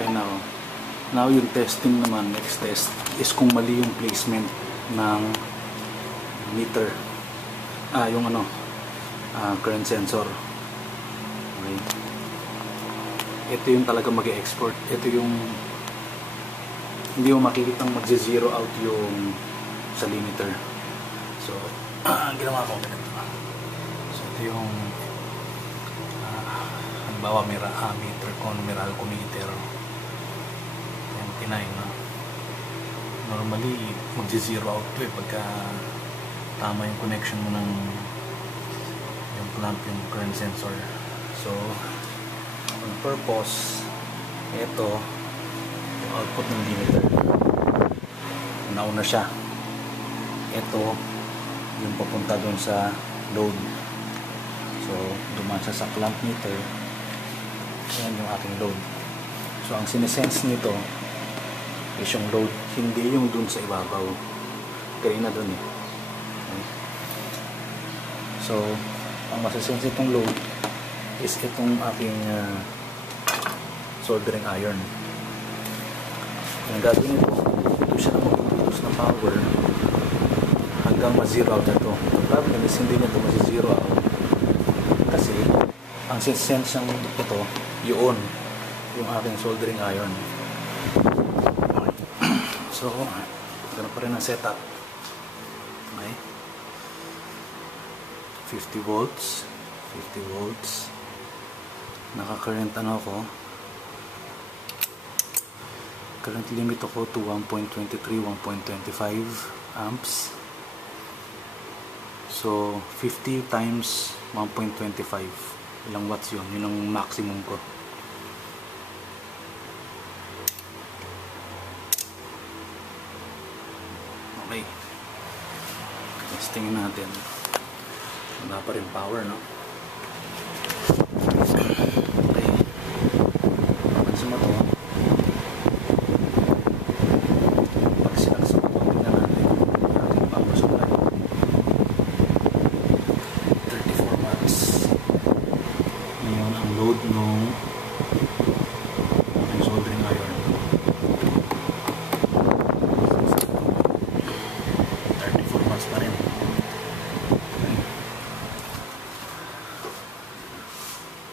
Okay na. Now yung testing naman, next test is kung mali yung placement ng meter, yung current sensor. Okay. Ito yung talaga mag-export. Ito yung hindi mo makikitang mag-zero out yung sa limiter. So ginawa ko ganito. So ito yung halimbawa meter con, meter alcometer 29 na. Normally mag-zero out to pagka tama yung connection mo ng yung clamp, yung current sensor. So on purpose, ito yung output ng limiter, nauna siya. Ito yung papunta dun sa load. So dumaan siya sa clamp meter. Yan yung ating load. So ang sinesense nito is yung load, hindi yung dun sa ibabaw. Kaya na dun eh. Okay. So ang masisense itong load is itong aking soldering iron. Ang gagawin nito, ito siya na mag-produce ng power hanggang ma-zero out ito. The problem is hindi niya ito ma-zero out kasi ang sense ng ito yung aking soldering iron. So ganoon pa rin ang setup. Okay, 50 volts, naka-current ako, current limit ako to 1.23, 1.25 amps. So 50 times 1.25, ilang watts yun? Yun ang maximum ko. Okay, testingin natin. Wala pa rin power, no? Okay, pansin mo to. Pag sinaksak ito, tingnan natin ating power supply. 34 watts. Ngayon ang load ng ating soldering iron, 34 watts pa rin.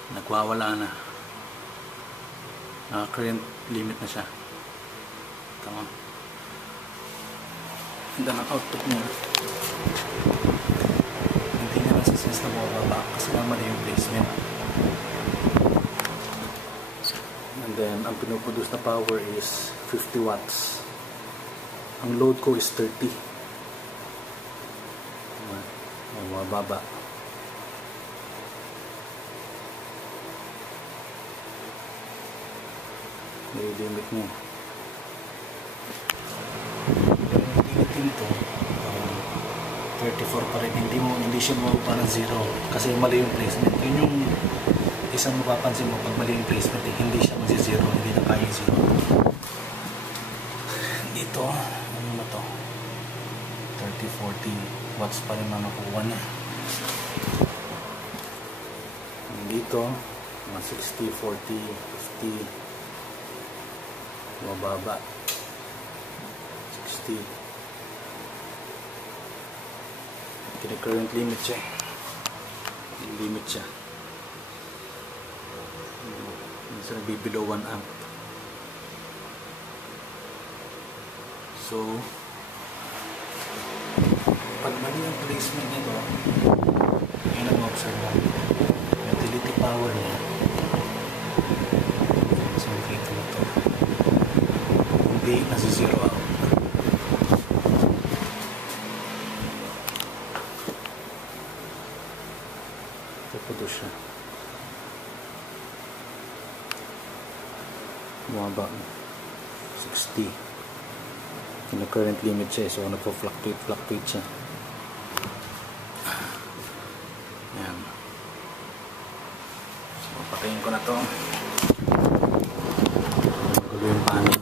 Nagwawala na. Current limit na siya. Tama. And then ang output niya, hindi niya nasa-sense na bumababa kasi nga mali yung placement. And then ang pinuproduce na power is 50 watts. Ang load ko is 30. Bumababa. May limit mo. Limit nito 34 pa rin. Hindi siya mababa ng 0 kasi mali yung placement. Yun yung isang mapapansin mo pag mali yung placement, hindi siya mag-0, hindi na kaya 0. Dito ano na to, 30-40 watts pa rin na nakuha niya. Dito mga 60, 40, 50, mababa 60. Kina-current limit siya. Limit siya. Minsan nagbibelow 1 amp. So pag mali ang placement nito, yun ang observe mo. Utility power niya. So makita mo ito, hindi nasi-zero out. Puputo siya. Bumaba 60. Kina-current limit siya, so nagpo-fluctuate siya. Ayan. So patayin ko na to. Gulo yung panel.